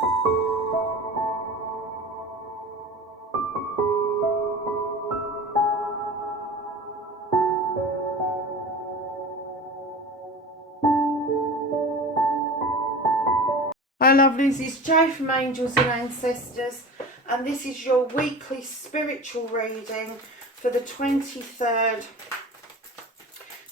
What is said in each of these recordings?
Hi lovelies, it's Jo from Angels and Ancestors, and this is your weekly spiritual reading for the 23rd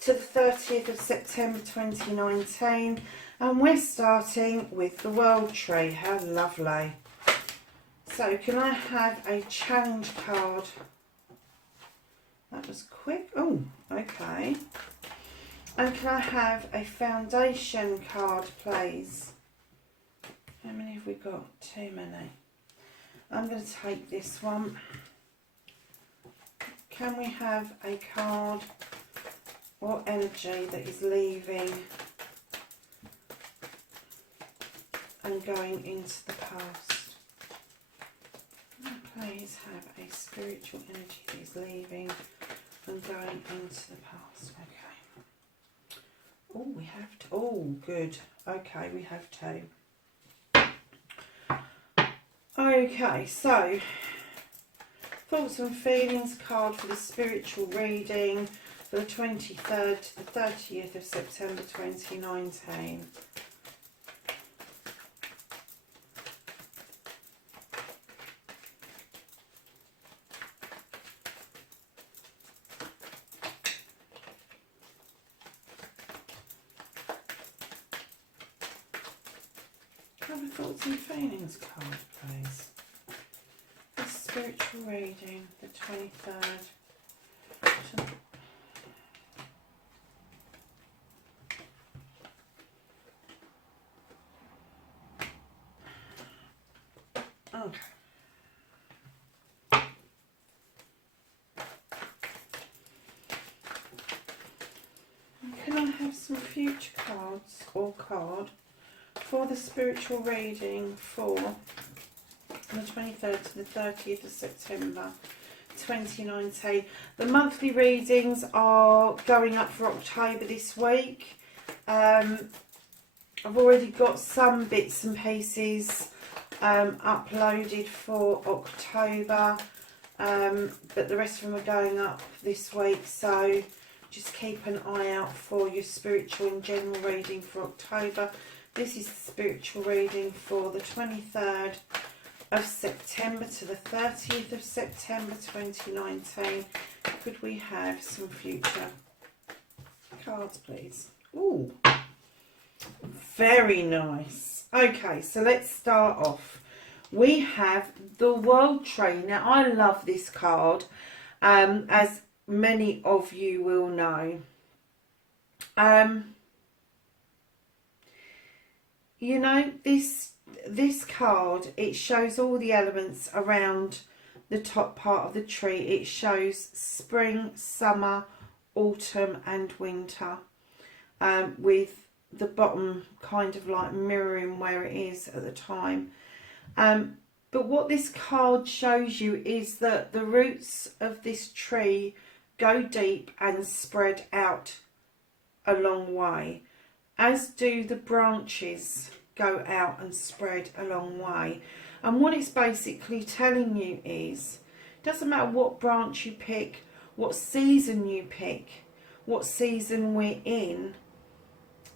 to the 30th of September 2019, and we're starting with the World Tree. How lovely. So can I have a challenge card? That was quick. Oh, okay. And can I have a foundation card, please? How many have we got? Too many. I'm going to take this one. Can we have a card or energy that is leaving and going into the past? Please have a spiritual energy that is leaving and going into the past. Okay. Oh, we have to. Oh, good. Okay, we have two. Okay, so thoughts and feelings card for the spiritual reading for the 23rd to the 30th of September 2019. Have a thoughts and feelings card, please. The spiritual reading, the 23rd. Okay. Can I have some future cards or card for the spiritual reading for the 23rd to the 30th of September 2019. The monthly readings are going up for October this week. I've already got some bits and pieces uploaded for October, but the rest of them are going up this week, so just keep an eye out for your spiritual and general reading for October. This is the spiritual reading for the 23rd of September to the 30th of September 2019. Could we have some future cards, please? Ooh, very nice. Okay, so let's start off. We have the World Tree. Now, I love this card, as many of you will know. You know, this card, it shows all the elements around the top part of the tree. It shows spring, summer, autumn and winter, with the bottom kind of like mirroring where it is at the time. But what this card shows you is that the roots of this tree go deep and spread out a long way, as do the branches go out and spread a long way. And what it's basically telling you is, it doesn't matter what branch you pick, what season you pick, what season we're in,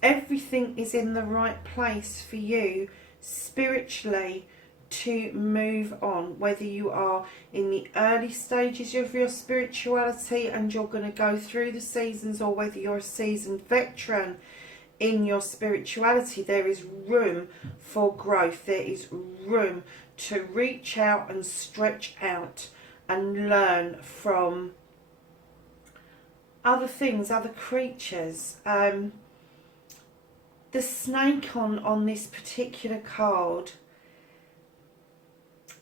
everything is in the right place for you spiritually to move on, whether you are in the early stages of your spirituality and you're going to go through the seasons, or whether you're a seasoned veteran in your spirituality. There is room for growth. There is room to reach out and stretch out and learn from other things, other creatures. The snake on this particular card,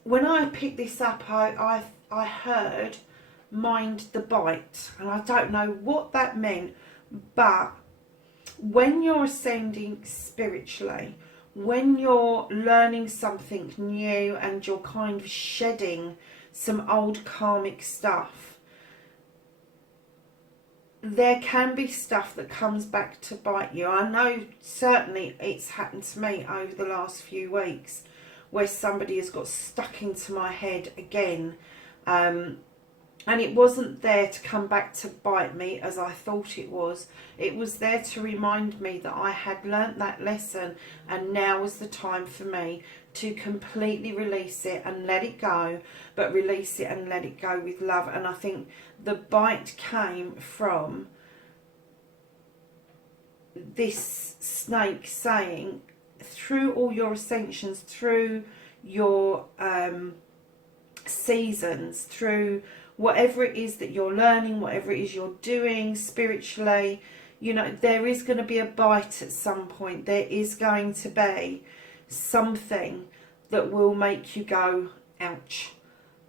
when I picked this up, I heard mind the bite, and I don't know what that meant, but when you're ascending spiritually, when you're learning something new and you're kind of shedding some old karmic stuff, there can be stuff that comes back to bite you. I know certainly it's happened to me over the last few weeks, where somebody has got stuck into my head again. And it wasn't there to come back to bite me as I thought it was. It was there to remind me that I had learnt that lesson, and now was the time for me to completely release it and let it go, but release it and let it go with love. And I think the bite came from this snake saying, through all your ascensions, through your seasons, through whatever it is that you're learning, whatever it is you're doing spiritually, you know, there is going to be a bite at some point. There is going to be something that will make you go, ouch,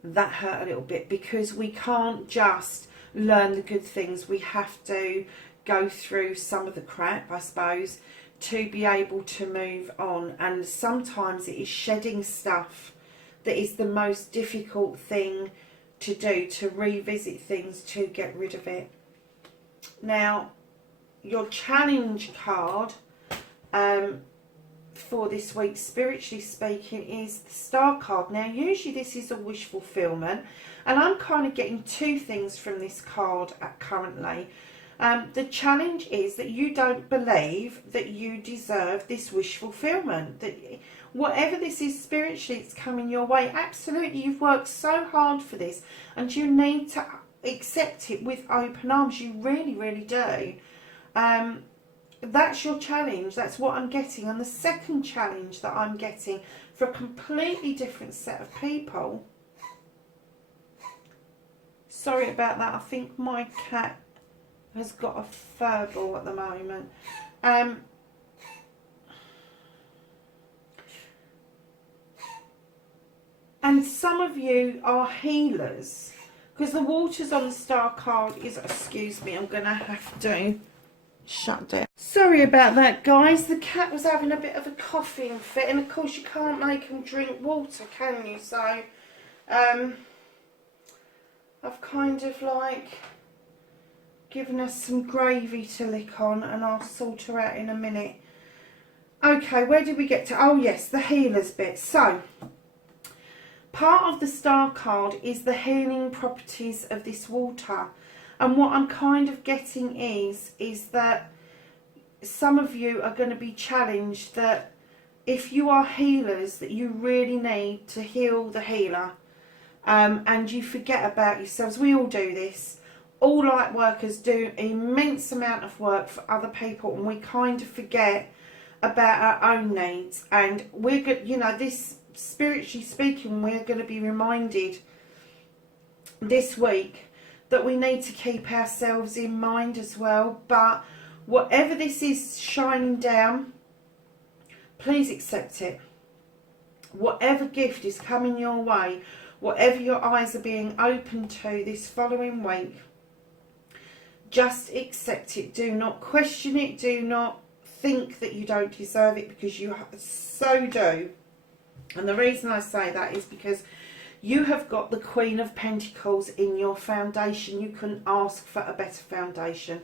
that hurt a little bit, because we can't just learn the good things. We have to go through some of the crap, I suppose, to be able to move on. And sometimes it is shedding stuff that is the most difficult thing to do, to revisit things, to get rid of it. Now, your challenge card for this week, spiritually speaking, is the Star card. Now, usually this is a wish fulfillment, and I'm kind of getting two things from this card currently. The challenge is that you don't believe that you deserve this wish fulfillment, that whatever this is spiritually, it's coming your way. Absolutely, you've worked so hard for this, and you need to accept it with open arms. You really, really do. That's your challenge. That's what I'm getting. And the second challenge that I'm getting for a completely different set of people. Sorry about that. I think my cat has got a fur ball at the moment. And some of you are healers, because the waters on the Star card is, excuse me, I'm going to have to shut down. Sorry about that, guys. The cat was having a bit of a coughing fit, and of course you can't make him drink water, can you? So I've kind of like given us some gravy to lick on, and I'll sort her out in a minute. Okay, where did we get to? Oh yes, the healers bit. So part of the Star card is the healing properties of this water. And what I'm kind of getting is that some of you are going to be challenged that if you are healers, that you really need to heal the healer. And you forget about yourselves. We all do this. All light workers do an immense amount of work for other people, and we kind of forget about our own needs. And we're good, you know, this, spiritually speaking, we're going to be reminded this week that we need to keep ourselves in mind as well. But whatever this is shining down, please accept it. Whatever gift is coming your way, whatever your eyes are being open to this following week, just accept it. Do not question it. Do not think that you don't deserve it, because you so do. And the reason I say that is because you have got the Queen of Pentacles in your foundation. You couldn't ask for a better foundation.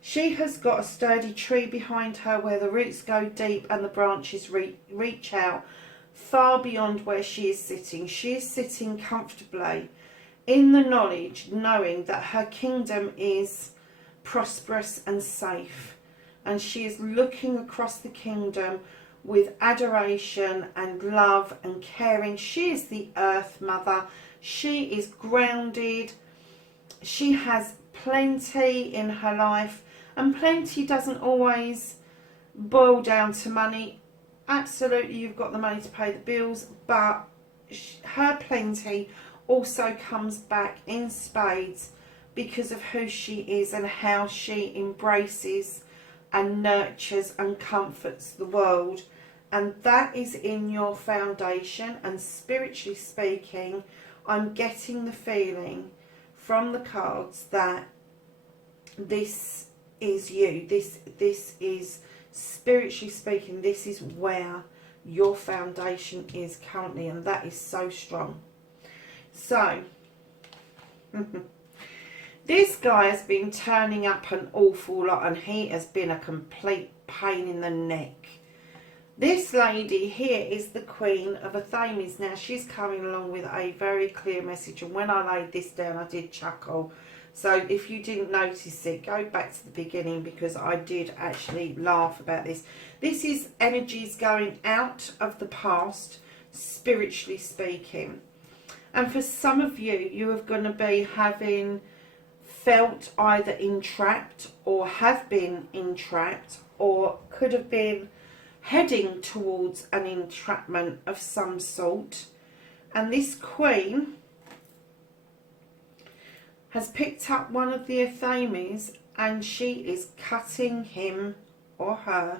She has got a sturdy tree behind her where the roots go deep and the branches reach out far beyond where she is sitting. She is sitting comfortably in the knowledge, knowing that her kingdom is prosperous and safe. And she is looking across the kingdom with adoration and love and caring. She is the Earth Mother. She is grounded. She has plenty in her life, and plenty doesn't always boil down to money. Absolutely, you've got the money to pay the bills, but her plenty also comes back in spades because of who she is and how she embraces and nurtures and comforts the world. And that is in your foundation. And spiritually speaking, I'm getting the feeling from the cards that this is you. This is, spiritually speaking, this is where your foundation is currently, and that is so strong. So this guy has been turning up an awful lot, and he has been a complete pain in the neck. This lady here is the Queen of Athames. Now, she's coming along with a very clear message. And when I laid this down, I did chuckle. So if you didn't notice it, go back to the beginning, because I did actually laugh about this. This is energies going out of the past, spiritually speaking. And for some of you, you are going to be having felt either entrapped, or have been entrapped, or could have been heading towards an entrapment of some sort. And this Queen has picked up one of the Athames, and she is cutting him or her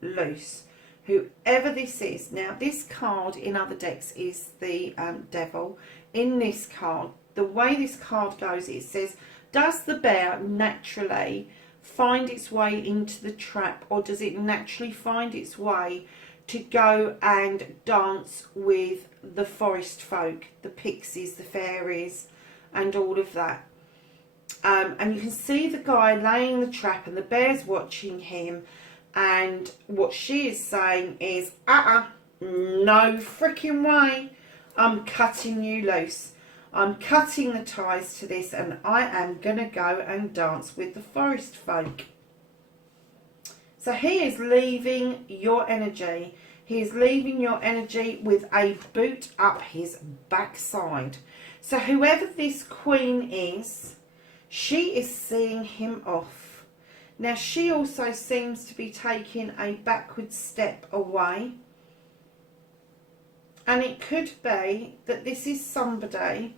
loose. Whoever this is. Now, this card in other decks is the Devil. In this card, the way this card goes, it says, does the bear naturally find its way into the trap, or does it naturally find its way to go and dance with the forest folk, the pixies, the fairies, and all of that? And you can see the guy laying the trap, and the bear's watching him, and what she is saying is, no freaking way, I'm cutting you loose. I'm cutting the ties to this, and I am going to go and dance with the forest folk. So he is leaving your energy. He is leaving your energy with a boot up his backside. So whoever this Queen is, she is seeing him off. Now, she also seems to be taking a backward step away. And it could be that this is somebody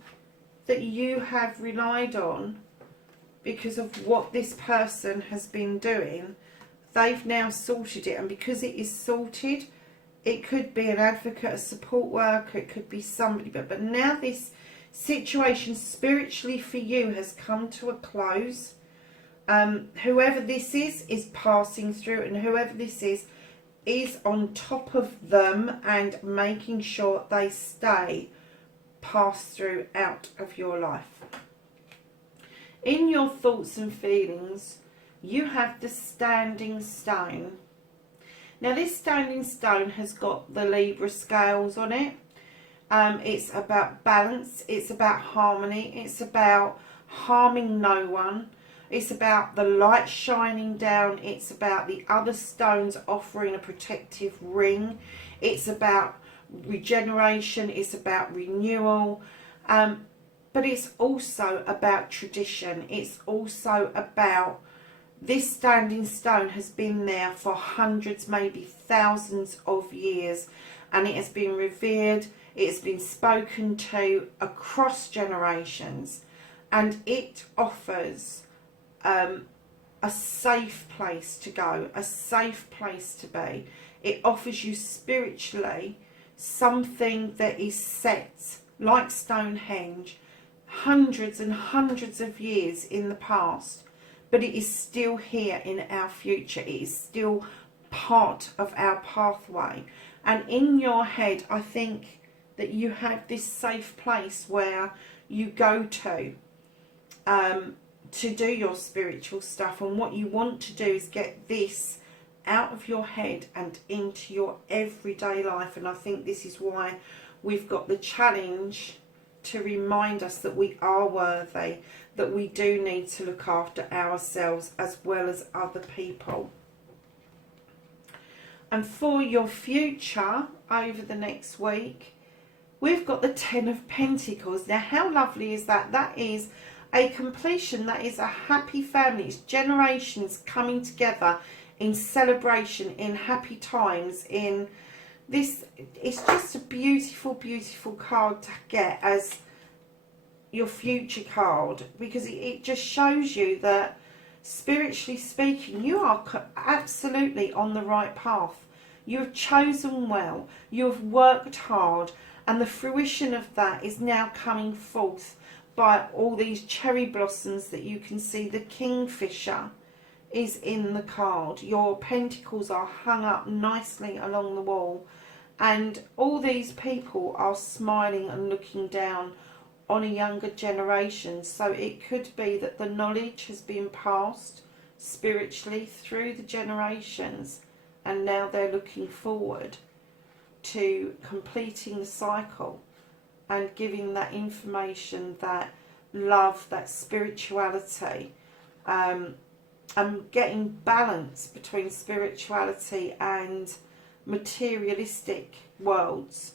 that you have relied on because of what this person has been doing. They've now sorted it, and because it is sorted, it could be an advocate, a support worker, it could be somebody. But now this situation spiritually for you has come to a close. Whoever this is passing through, and whoever this is on top of them and making sure they stay pass through out of your life. In your thoughts and feelings, you have the standing stone. Now, this standing stone has got the Libra scales on it. It's about balance, it's about harmony, it's about harming no one. It's about the light shining down. It's about the other stones offering a protective ring. It's about regeneration. It's about renewal. But it's also about tradition. It's also about this standing stone has been there for hundreds, maybe thousands of years. And it has been revered. It's been spoken to across generations. And it offers a safe place to go, a safe place to be. It offers you spiritually something that is set, like Stonehenge, hundreds and hundreds of years in the past, but it is still here in our future. It is still part of our pathway. And in your head, I think that you have this safe place where you go to do your spiritual stuff, and what you want to do is get this out of your head and into your everyday life. And I think this is why we've got the challenge to remind us that we are worthy, that we do need to look after ourselves as well as other people. And for your future over the next week, we've got the 10 of Pentacles. Now, how lovely is that? That is a completion. That is a happy family. It's generations coming together in celebration, in happy times, in this. It's just a beautiful, beautiful card to get as your future card, because it just shows you that spiritually speaking, you are absolutely on the right path. You have chosen well, you have worked hard, and the fruition of that is now coming forth by all these cherry blossoms that you can see. The kingfisher is in the card. Your pentacles are hung up nicely along the wall, and all these people are smiling and looking down on a younger generation. So it could be that the knowledge has been passed spiritually through the generations, and now they're looking forward to completing the cycle and giving that information, that love, that spirituality, and getting balance between spirituality and materialistic worlds.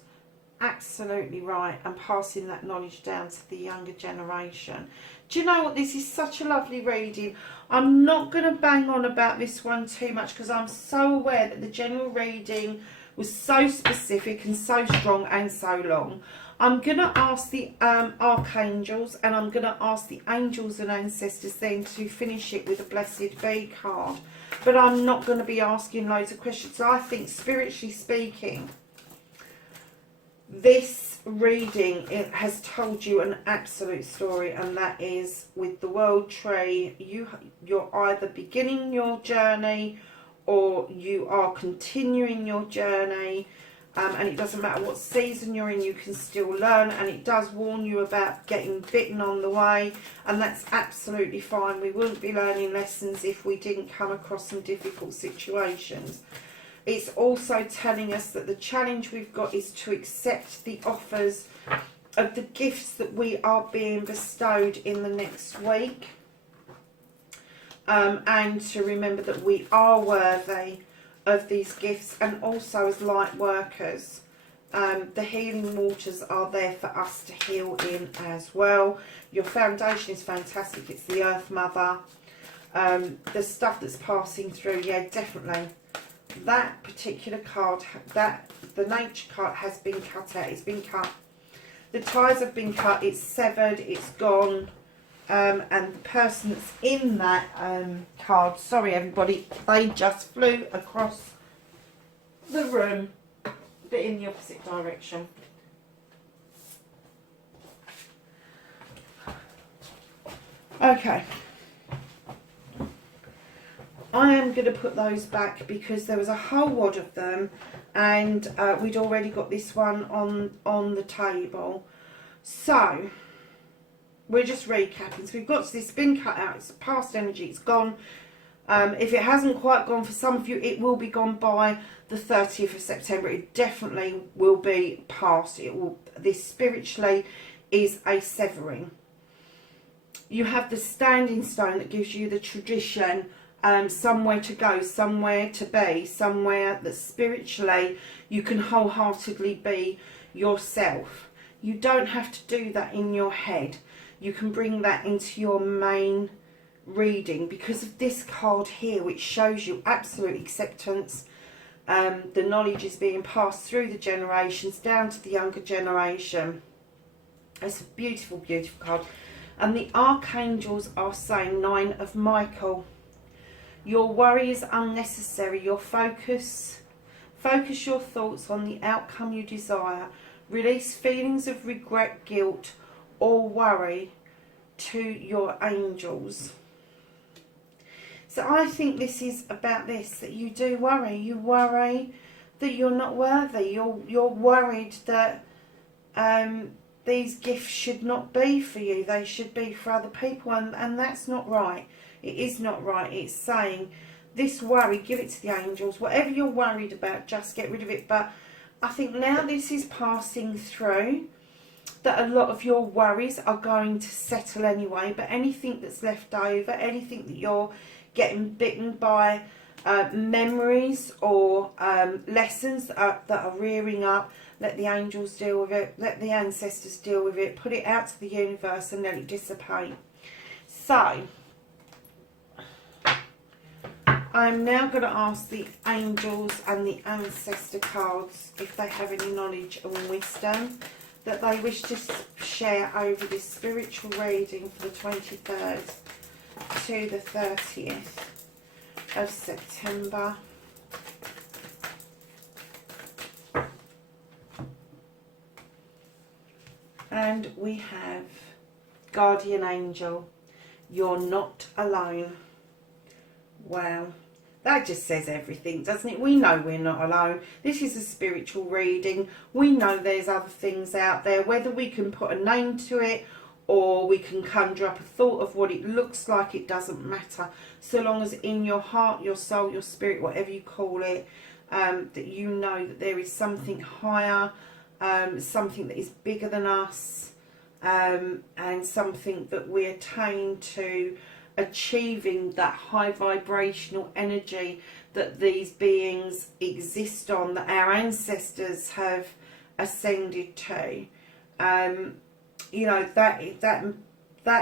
Absolutely right. And passing that knowledge down to the younger generation. Do you know what? This is such a lovely reading. I'm not going to bang on about this one too much because I'm so aware that the general reading was so specific and so strong and so long. I'm going to ask the archangels, and I'm going to ask the angels and ancestors then to finish it with a Blessed Be card. But I'm not going to be asking loads of questions. I think, spiritually speaking, this reading, it has told you an absolute story, and that is with the World Tree. You're either beginning your journey or you are continuing your journey. And it doesn't matter what season you're in, you can still learn, and it does warn you about getting bitten on the way, and that's absolutely fine. We wouldn't be learning lessons if we didn't come across some difficult situations. It's also telling us that the challenge we've got is to accept the offers of the gifts that we are being bestowed in the next week, and to remember that we are worthy of these gifts, and also as light workers, the healing waters are there for us to heal in as well. Your foundation is fantastic. It's the Earth Mother. The stuff that's passing through, yeah, definitely. That particular card, the nature card has been cut out. It's been cut. The ties have been cut. It's severed. It's gone. And the person that's in that card, sorry everybody, they just flew across the room, but in the opposite direction. Okay. I am going to put those back because there was a whole wad of them, and we'd already got this one on the table. So we're just recapping. So we've got this, been cut out, it's past energy, it's gone. If it hasn't quite gone for some of you, it will be gone by the 30th of September. It definitely will be past. This spiritually is a severing. You have the standing stone that gives you the tradition, somewhere to go, somewhere to be, somewhere that spiritually you can wholeheartedly be yourself. You don't have to do that in your head. You can bring that into your main reading because of this card here, which shows you absolute acceptance. The knowledge is being passed through the generations down to the younger generation. It's a beautiful, beautiful card. And the archangels are saying 9 of Michael. Your worry is unnecessary. Your focus your thoughts on the outcome you desire. Release feelings of regret, guilt, or worry to your angels. So I think this is about this, that you do worry. You worry that you're not worthy. You're worried that these gifts should not be for you. They should be for other people, and that's not right. It is not right. It's saying this worry, give it to the angels. Whatever you're worried about, just get rid of it. But I think now this is passing through, that a lot of your worries are going to settle anyway, but anything that's left over, anything that you're getting bitten by, memories or lessons that are rearing up, let the angels deal with it, let the ancestors deal with it, put it out to the universe and let it dissipate. So I'm now going to ask the angels and the ancestor cards if they have any knowledge and wisdom that they wish to share over this spiritual reading for the 23rd to the 30th of September. And we have Guardian Angel, you're not alone. Wow. That just says everything, doesn't it? We know we're not alone. This is a spiritual reading. We know there's other things out there. Whether we can put a name to it or we can conjure up a thought of what it looks like. It doesn't matter, so long as in your heart, your soul, your spirit, whatever you call it, that you know that there is something higher, something that is bigger than us, and something that we attain to achieving that high vibrational energy that these beings exist on, that our ancestors have ascended to. You know, that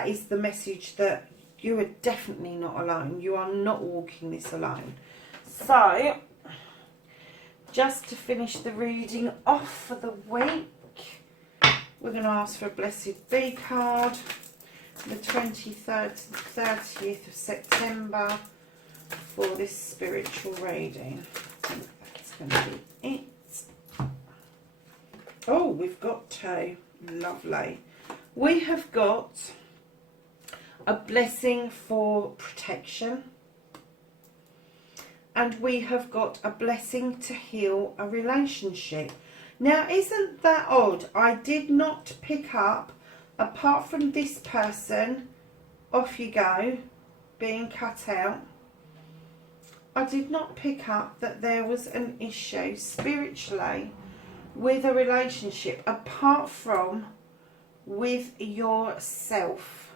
is the message, that you are definitely not alone. You are not walking this alone. So, just to finish the reading off for the week, we're going to ask for a Blessed Be card, the 23rd to the 30th of September, for this spiritual reading. I think that's going to be it. Oh, we've got two. Lovely. We have got a blessing for protection, and we have got a blessing to heal a relationship. Now, isn't that odd? I did not pick up, apart from this person, off you go, being cut out, I did not pick up that there was an issue spiritually with a relationship, apart from with yourself.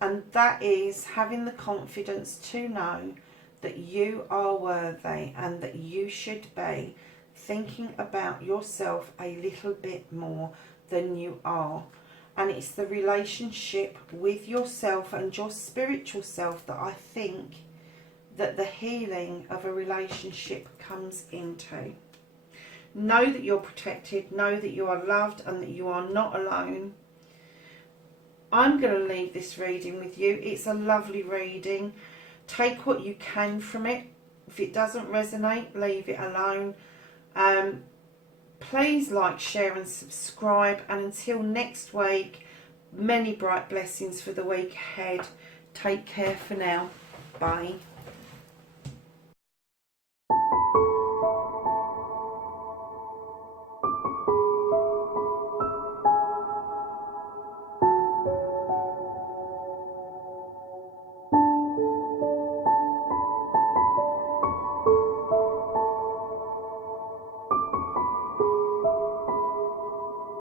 And that is having the confidence to know that you are worthy, and that you should be thinking about yourself a little bit more than you are. And it's the relationship with yourself and your spiritual self that I think that the healing of a relationship comes into. Know that you're protected, know that you are loved, and that you are not alone. I'm going to leave this reading with you. It's a lovely reading. Take what you can from it. If it doesn't resonate, leave it alone. Please like, share and subscribe. And until next week, many bright blessings for the week ahead. Take care for now. Bye.